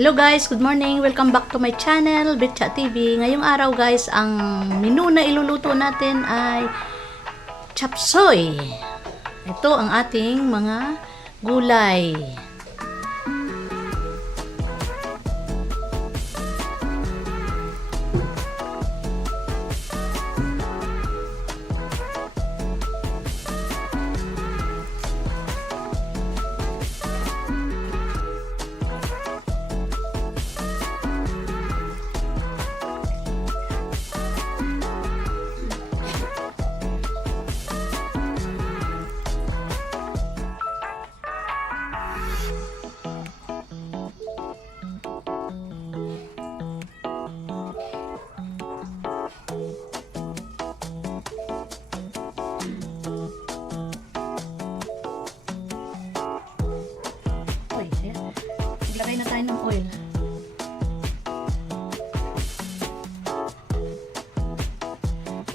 Hello guys, good morning. Welcome back to my channel, Betcha TV. Ngayong araw guys, ang menu na iluluto natin ay chop suey. Ito ang ating mga gulay. Maglagay na tayo ng oil.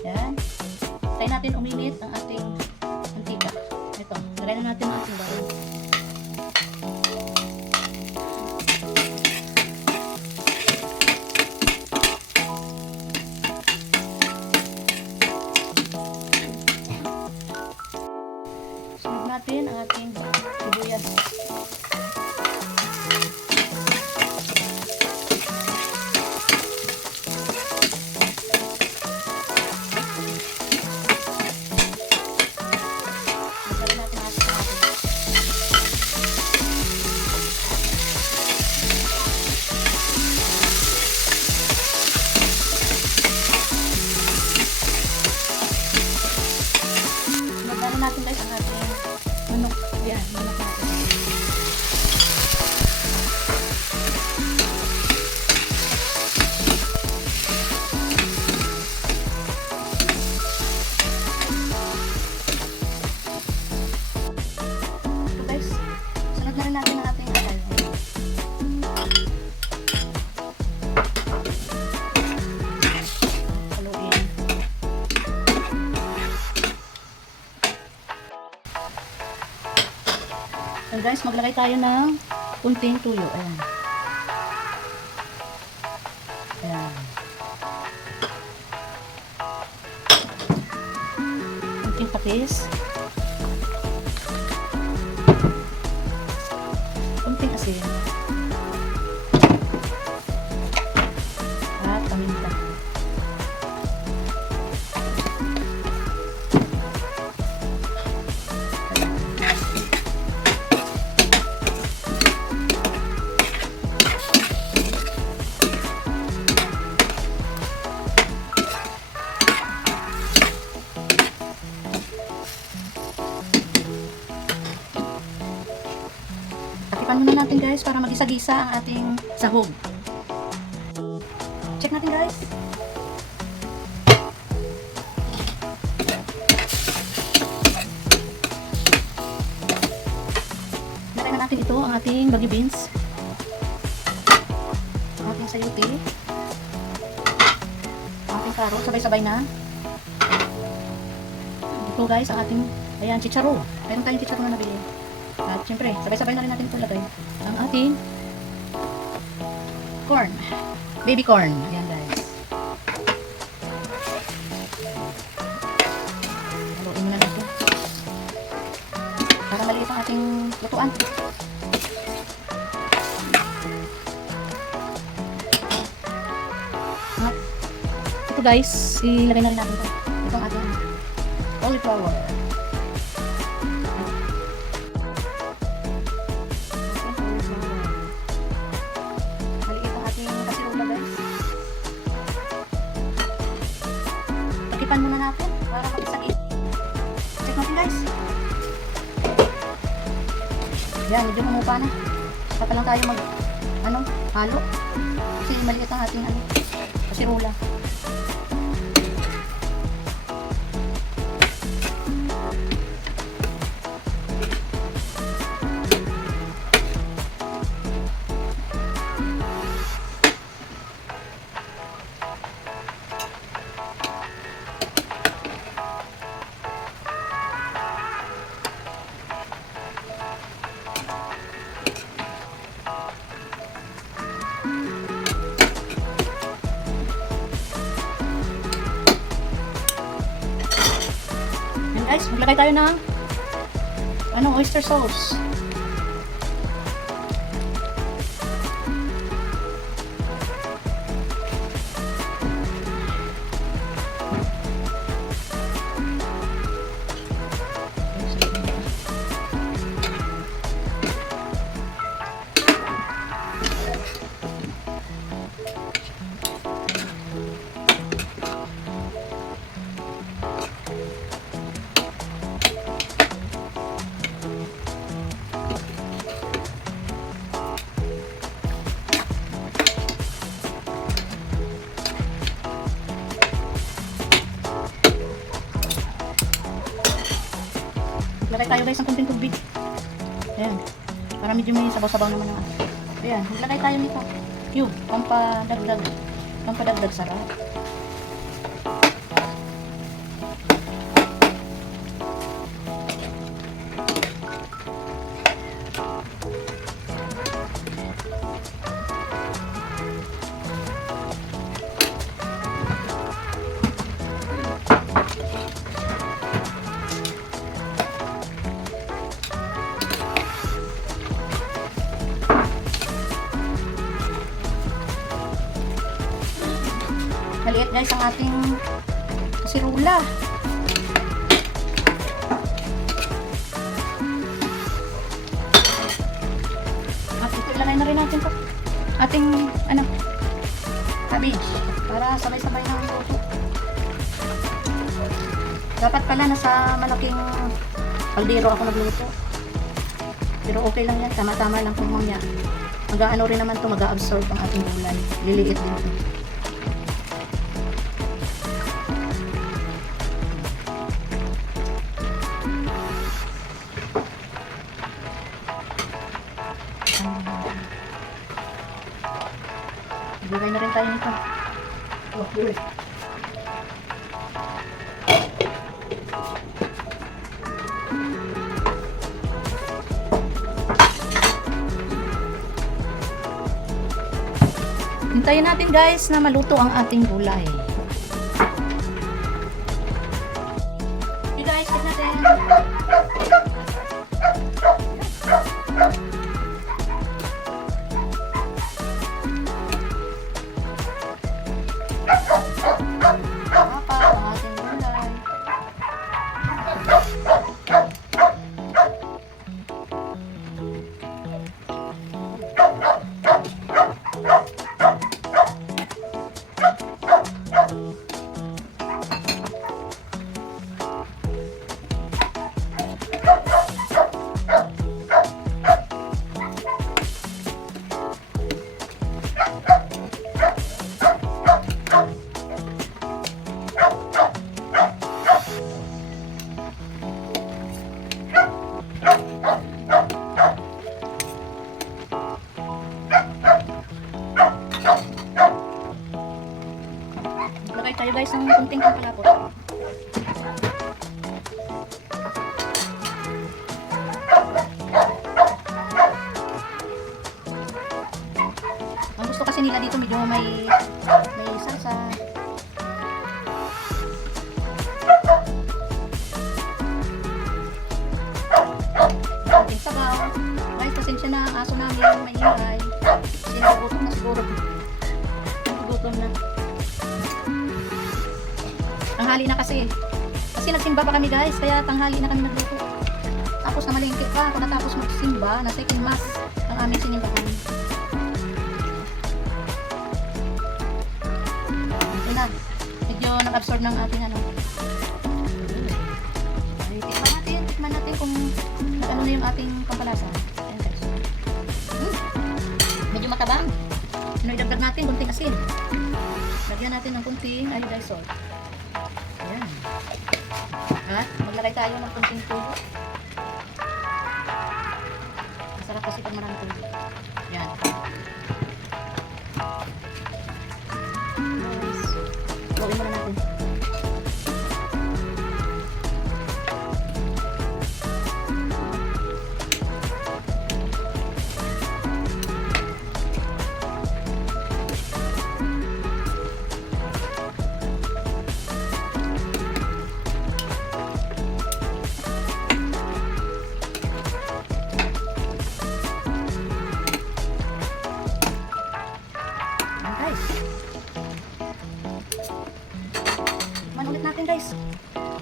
Yan. Tayo natin uminit ang ating mantika. Ito. Lagay na natin ang ating bawang. Sunod natin ang ating sibuyas. Natin guys ang ating manok. Yan, manok natin. So guys, sunod na rin natin ang ating asal. Haluin. So guys, maglagay tayo ng kunting tuyo. Ayan. Ayan. Kunting patis. Kunting asin. At paminta. Takipan muna natin guys para magisa-gisa ang ating sahog. Check natin guys. Lagay na natin ito ang ating baggy beans. Ang ating sayuti. Ang ating carrot. Sabay-sabay na. Ito guys ang ating, ayan, chicharo. Meron tayong chicharo na nabili. At syempre, sabay-sabay na rin natin ito lagay ang ating corn. Baby corn. Ayan guys. Haluin muna natin. Para maliit ang ating lutuan. At ito guys, ilagay na rin natin ito. Ito ang ating cauliflower. Takipan muna natin para magsagit. Check natin guys. Yan, medyo humupa na. Saka lang tayo halo. Kasi maliit ang ating kasirula. Guys, maglagay tayo ng oyster sauce. Maglagay tayo guys ng kunting tubig. Ayan. Para medyo may sabaw-sabaw naman ang ano. Ayan. Maglagay tayo nito. Cube. Pampadagdag sarap. Maliit guys ang ating kasirula. At ito ilagay na rin natin ito. Ating cabbage. Para sabay-sabay ng luto. Dapat pala nasa malaking kaldero ako nagluto. Pero okay lang yan. Tama-tama lang kung mamaya. Mag-aano rin naman ito. Mag-absorb ang ating gulay. Liliit din ito. Ibigay na rin tayo nito. Hintayin natin guys na maluto ang ating gulay. Okay guys, check natin. Lagay tayo guys ng kunting pampalapot. Ang gusto kasi nila dito medyo may salsa. Kunting sabaw. Guys, pasensya na ang aso namin may ingay. Kasi nagutom na siguro. Nagutom na. Tanghali na kasi. Kasi nagsimba pa kami guys, kaya tanghali na kami nagluto. Tapos namalingkit pa ako natapos magsimba, na second mass ang aming sinimbahan. Ito na. Medyo nag-absorb ng ating ano. Ay, tikman natin kung ano na yung ating pampalasa. Ayan guys. Medyo matabang. Idagdag natin kunting asin. Lagyan natin ng kunting iodized salt. Ayan. At maglagay tayo ng kunting tulo. Masarap kasi pag marami tulo. Ayan. Nice. Gawin muna natin. Man ulit natin guys.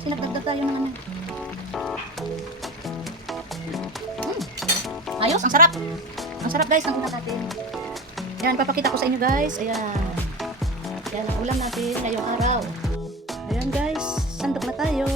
Sinagdagdag tayo ng ano. Ayos, ang sarap. Ang sarap guys ng ulam natin. Ayan, papakita ko sa inyo guys. Ayan. Ayan ang ulam natin ngayong araw. Ayan guys, sandok na tayo.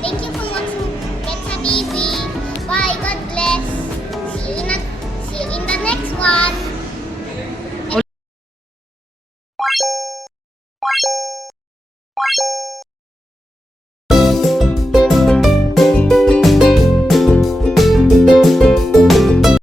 Thank you